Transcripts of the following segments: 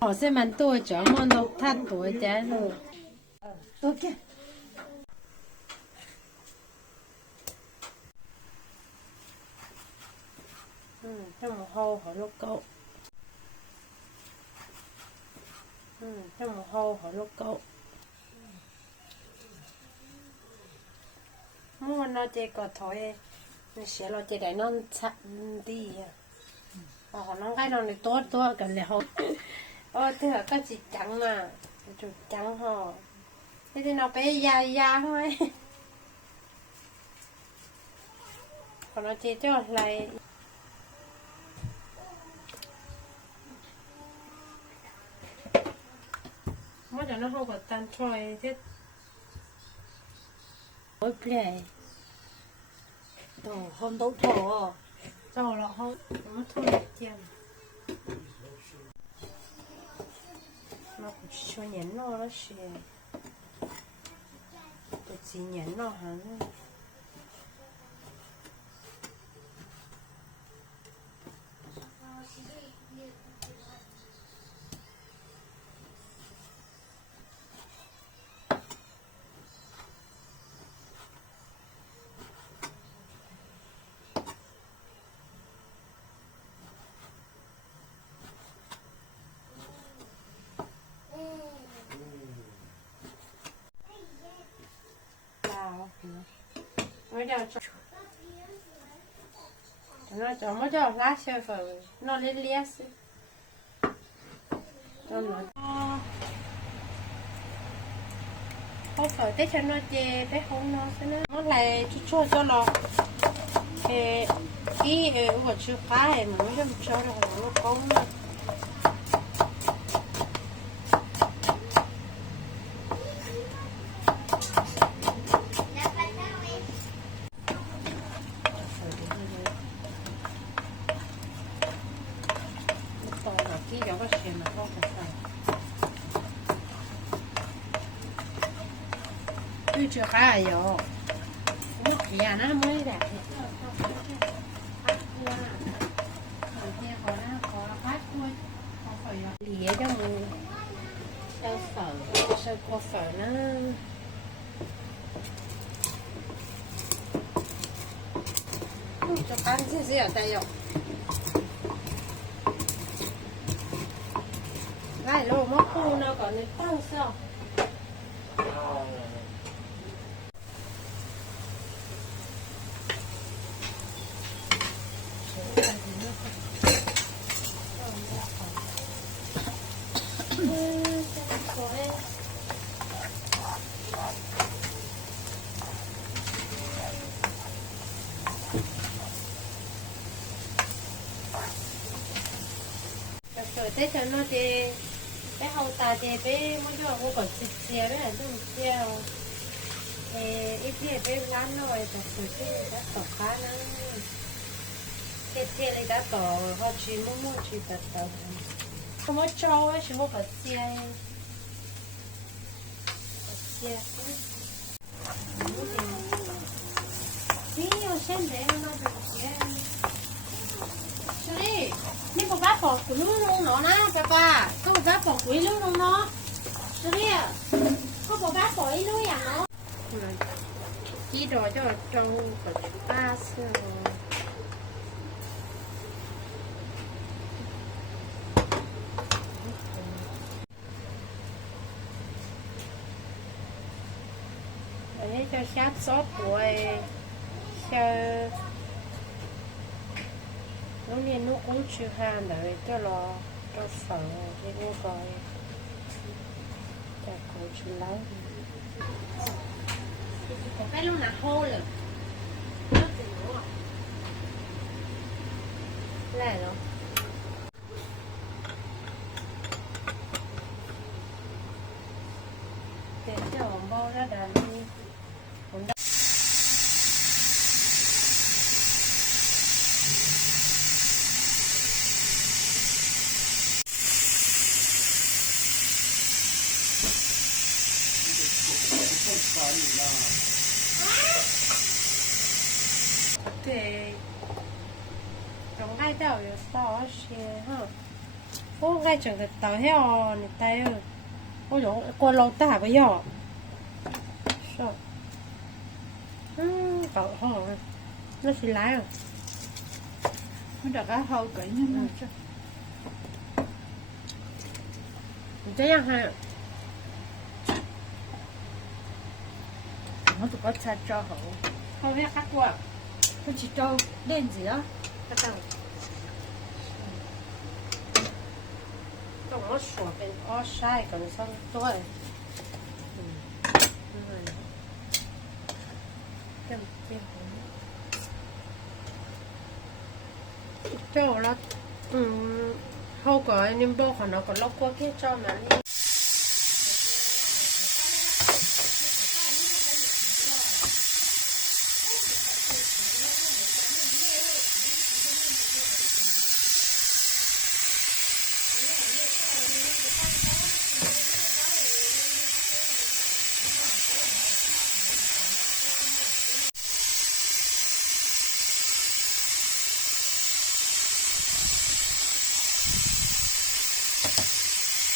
họ sẽ mang tôi chọn món đồ thắt tuổi trẻ rồi tôi kia trong một hô họ lúc cậu trong một hô họ lúc cậu muốn nó chơi có thôi nó sẽ lo chơi để nó chặt đi họ nó cái nó này tốt tốt cần là họ thế là có chỉ trắng mà chuột trắng họ thế thì nó bé da thôi còn nó chơi cho lại mới giờ nó không có tan trôi thế ôi plei không đấu thổ rồi là không nó thôi chèn nó cũng cho nhện nó sẽ tôi chỉ nhện nó hả mới giờ nó mới giờ lá sơ phở nó lên liếc cho nó không phải tết cho nó chè bé không nó sẽ nó lại chút chua cho nó cái ở chưa phá thì mới cho nó có cái gió có xuyên mà không phải tôi chưa khai rồi mất tiền nó mới đẹp lìa cho mình sơ qua phở nó cho ăn gì ở đây rồi lại lô móc khu nó còn cái tăng sao rồi tết cho nó thì bé hậu ta thì bé mới cho cô còn xịt xìa bé là dùng xìa ít thì bé lăn rồi tập xịt thì đã tỏ khá nó thì lấy đã tỏ họ chỉ muốn chỉ tập tập không có cho ấy chỉ muốn phải xìa xìa nhiều xem bé nó được xìa điนี่บอกว่าปอกกุยลูกลงเนาะนะป้าป้าก็บอกว่าปอกกุยลูกลงเนาะใช่ไหมก็บอกว่าปอกอีลูกอย่างเนาะกี่ดอกจะจงกับป้าเสื้ออันนี้จะชัดซอสป่วยจะlúc này nó cũng chưa hàng đợi cho lo cho phở cái nó coi chả có chú lấy cái lúc nào hô rồi lại rồi để cho ông bao ra đàn đi thì trong hai đầu có xe ha ô ngay chẳng được tàu heo này tay ơi ô dỗ qua lâu ta bây giờ sao tàu heo nó xì lái rồi nó được cái hậu cái nhưng mà thế样ha nó tụi có cha cho hậu không biết khác quá nó chỉ cho đen gì đó cái tàuต้องมาสวมเป็นอ้อใช่กันซ่อนตัวเจ้าแล้วเขาก็นิ่มบอกของเราก็ล็อกว่าแค่เจ้านั้น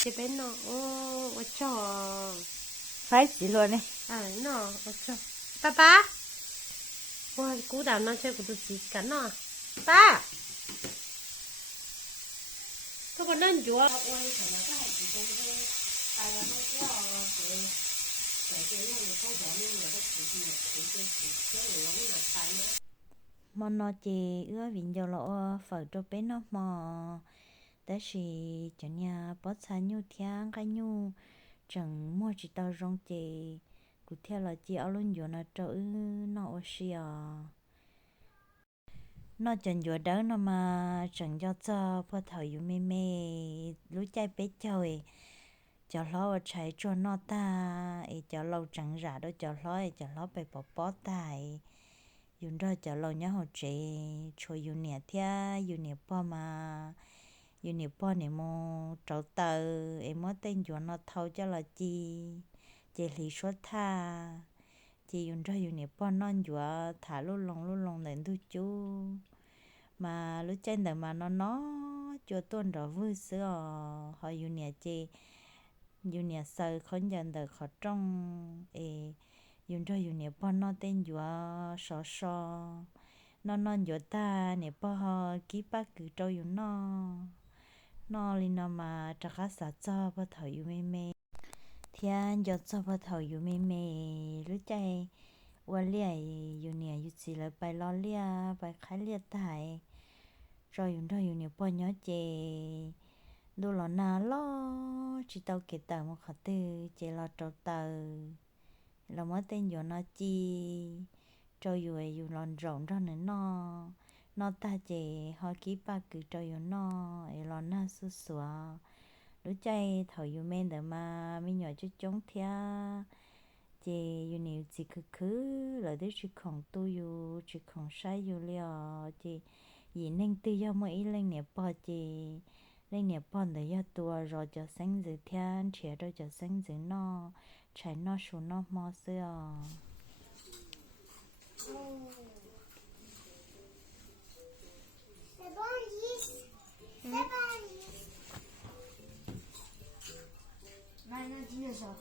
จะเป็นเนาะโอ้ว่าเจ้า phải chỉ luôn này เนาะว่าเจ้าป้าว่ากูด่าน้องเชื่อกูตัวจีกันเนาะป้าก็วันนั้นอยู่อ่ะว่าฉันก็ให้จีกันเลยไปแล้วก็เจ้าเลยแต่เจ้าเนี่ยเขาจะไม่เหลือก็จีเนี่ยจีเจ้าหรือว่าไม่หนักไปนะ mà nó chỉ ưa vịn cho lọ phở cho bé nó mà đó là cho nhà bớt xa nhiêu thiên cái nhiêu chẳng mua chỉ tao rong chỉ cụ thể là chỉ ở luôn vô nó cho nó ở xìa nó chẳng vô đó nó mà chẳng cho bắt đầu yêu mê mê lũ chạy bé chơi cho nó chạy cho nó ta cho lâu chẳng ra đó cho nó bị bỏ tay dùng đó cho lâu nhá họ chị cho dùng nè thia dùng nè po mà dùng nè po nè mô trâu tờ em mới tên cho nó thâu cho là chị lì số tha chị dùng đó dùng nè po non dọa thả lúc lòng đến tu chú mà lúc trên đời mà nó cho tuần đó vui sữa họ dùng nè chị dùng nè sờ khốn dần đời khó trong dùng cho dùng nè po nó tên dùa sọ nó dùa ta nè po ho kí bác cứ trâu dùng nó li nó mà chắc khá sợ cho po thầu dùng mê thiên dùa cho po thầu dùng mê lúc chạy qua lia dùng nè dùng gì là bài lo lia bài khai lia tại rồi dùng cho dùng nè po nhớ chè đồ lò nà lo chỉ tao kể tao một khẩu từ chè lo trâu tao là mới tên vô nó chi cho dù dù lon rộng ra nữa nó ta chỉ họ ký ba cứ cho dù nó lon na su sủa lúc chạy thầu dù men để mà mình nhỏ chút chống thia chỉ dù nhiều chỉ cứ là đứa chỉ còn tu dù chỉ còn sai dù liao chỉ gì nên tư do mấy lên nè bỏ chỉ lên nè bỏ để do tua rồi cho sáng dự thiên trẻ rồi cho sáng dự nó chạy nó xuống nó mò xưa Này nó dinosaur.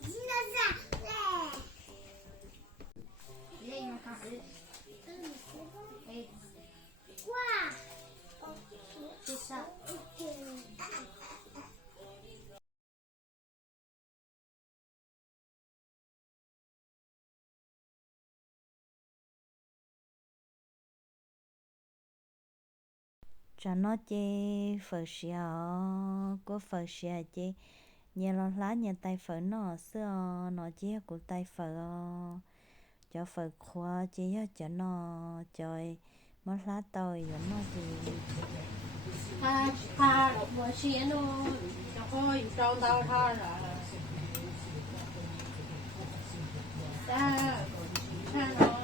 Dinosaur. Lên mà cả đi. Ê. Wow. Thế sao? cho nó chê phở xìa có phở xìa chê nhà lo lá nhà tay phở nó xưa nó chê của tay phở cho phở khoa chê cho nó chơi mất lá tôi rồi nó thì tha một bữa xía nó thôi trong tao tha là ta nó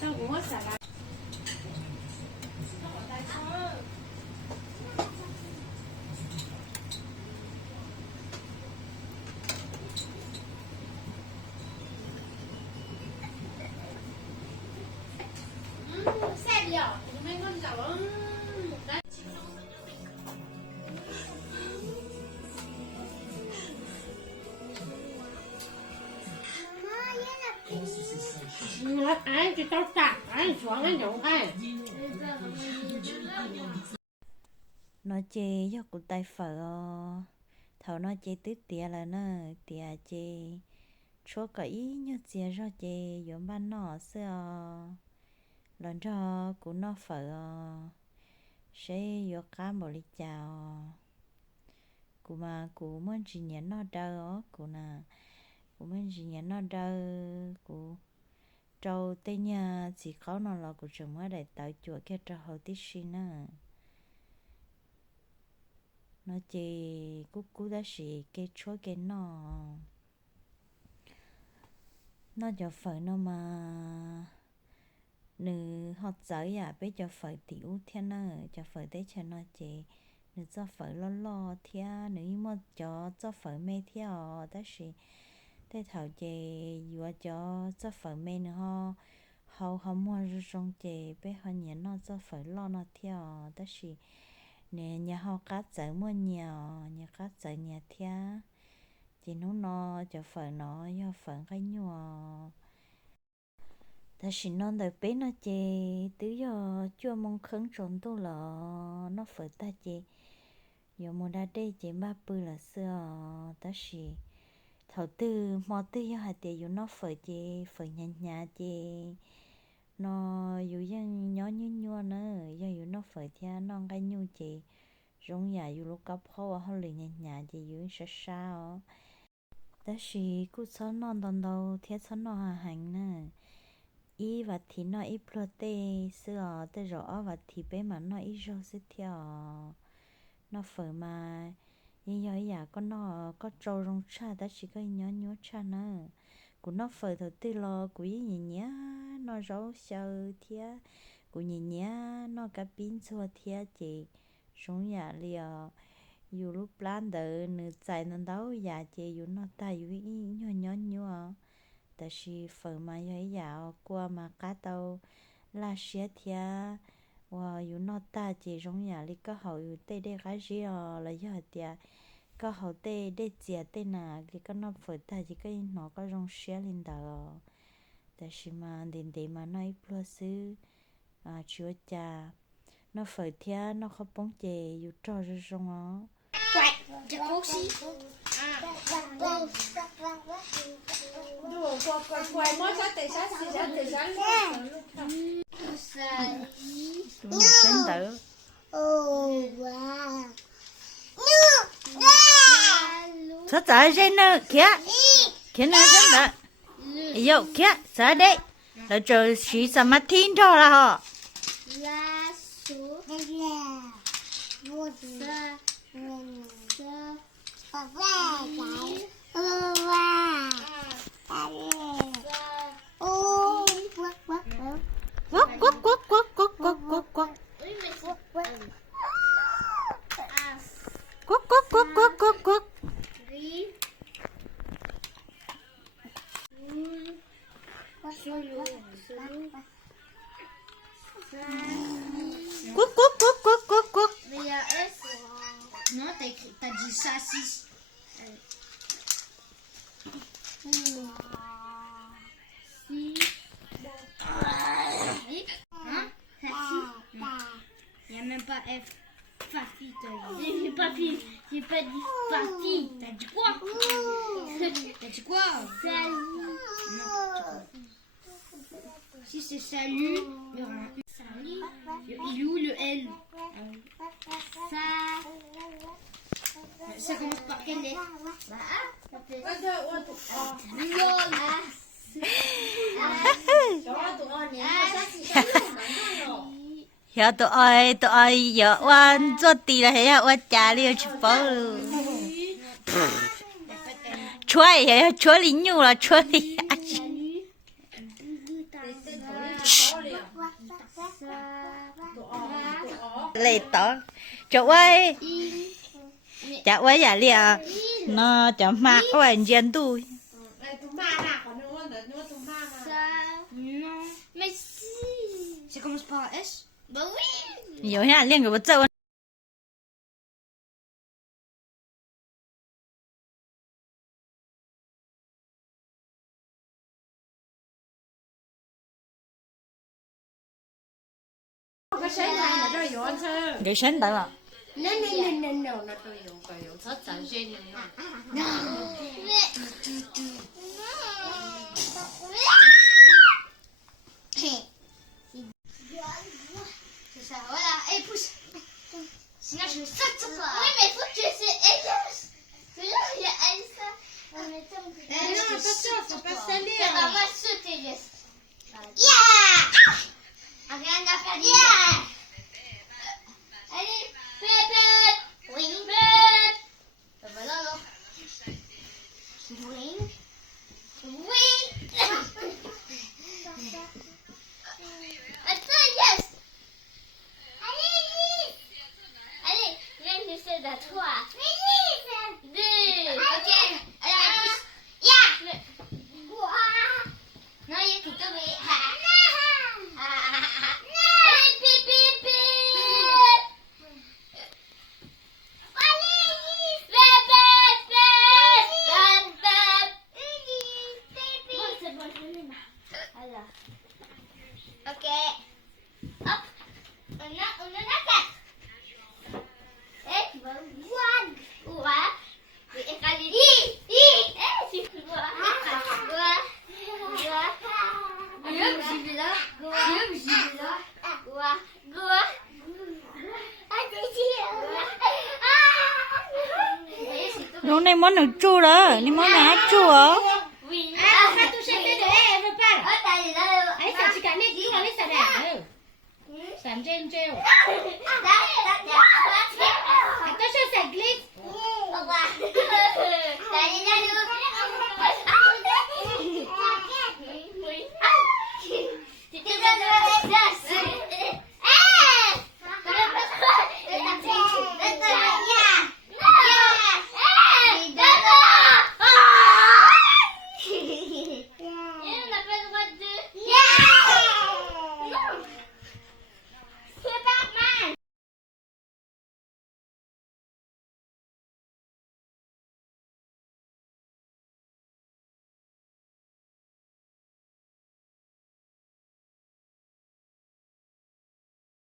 tao cũng mất xả lại Xe đi à? ai chỉ tao chặt ai xuống cái nhộng ai nó chê do cụ tay phở thầu nó chê tứ tía là nó tía chê chúa có ý như chê rồi chê giống ban nó xưa lần cho cụ nó phở sẽ vô cá một lít chào cụ mà cụ muốn chỉ nhận nó đâu cụ nè cụ muốn chỉ nhận nó đâu cụ trâu tây nhà chỉ có nó là cụ chồng mới để tạo chuột cái trâu hậu tí xin nữa nó chỉ cú đã xì cái chúa cái nó cho phở nó mà nữ họ giỏi à bây giờ phở tiểu thiên nữa cho phở đấy cho nó chỉ nữ cho phở lo thiên nữ mà cho phở mê theo đó xì thế thảo chị vừa cho phở mê nữa họ mua trong chị bé họ nhện nó cho phở lo nó theo đó xì nè nhà họ cá chở mua nhiều nhà cá chở nhà theo chị nó cho phở nó do phở cái nhua ta chỉ non đời bé nó chê tứ giờ chưa mong khấn trốn tu lọ nó phở ta chê giờ mua đa đây chê ba bự là xưa ta chỉ thầu tư mò tư giờ hạt tiền nó phở chê phở nhà chê nó dù dân nhỏ như nhua nữa giờ nó phở theo non cái nhu chê rong nhà dù lúc cấp họ liền nhà chê dù sẽ sao ta chỉ cứ cho non đòn đầu thiết cho nó hành nè ý và thì nó ít protein sữa tới rõ và thì bé mà nó ít rau sẽ theo nó phở mà như vậy giờ con nó có trâu rong cha ta chỉ có nhỏ cha nữa của nó phở thôi tư lo của ý nhỉ nó rau sầu thia của nhỉ nó cả pin xua thia chị sống nhà liều dù lúc plan đỡ nửa chạy nó đâu giờ chị dù nó tay dù nhỏ ta chỉ phở mà ấy dạo qua mà cá tàu là xé thia và dù nó ta chỉ giống nhà li có hậu tê đê cái gì là do tiệt có hậu tê đê tiệt tê nà li có nó phở ta chỉ cái nó có giống xé lên đầu ta chỉ mà đến mà nói plus chúa cha nó phở thia nó không bóng chè dù cho rồi giống nó sao tại đây nữa kia nó rất là yêu kia sao đây là trời chỉ sao mà thiên thôi là họ Quắc. Mais il y a S. Non, t'as dit ça 6. Hein? Il n'y a même pas F. Fafi, t'as dit. J'ai pas dit Fafi. T'as dit quoi? T'as dit quoi? Salut. Non. Si c'est salut, il y aura un U. Salut. Il est où le L? Ça commence par quelle lettre? giờ tụi ai giờ oan cho tì là hay oan trả liêu chụp bao chúa lính nhu là chúa lính lệ tỏ chỗ ơi chả ơi giả liệt nó chả mặc oan dân tôi Mais si. Ça commence par un S? Bah oui. nhiều nhà liên của bố cái sáng nay là rồi dọn thôi cái sến tại mà nên nó tôi dùng cái dùng sốt sợi dây này C'est ça, voilà. Et pousse. Sinon, je saute sur toi. Oui, mais faut que tu sais aider. Là, il y a Elsa. non attention faut pas salir Ça va pas sauter, Jess. Yeah! Rien à faire. Yeah! Allez, Pépette. Oui, Pépette. Voilà, alors. Oui. Oui. Attends, Yes. Allez, viens, j'essaie de toi. Deux. Ok. Alors, pousse. Yeah. Non, il est tout tombé. Allez, pip, pip, pip. C'est bon, je l'ai. Alors. Ok. Hop. On en a 4. Et tu vas voir. Ouais. Et allez. Si tu vois. lúc này món nước chua đó đi món này hát chua hả Oui. pas toucher tes deux elle veut pas Oh, t'as les là. ấy sao chỉ cả nét đi là nét sao đẹp sản trên treo Đấy,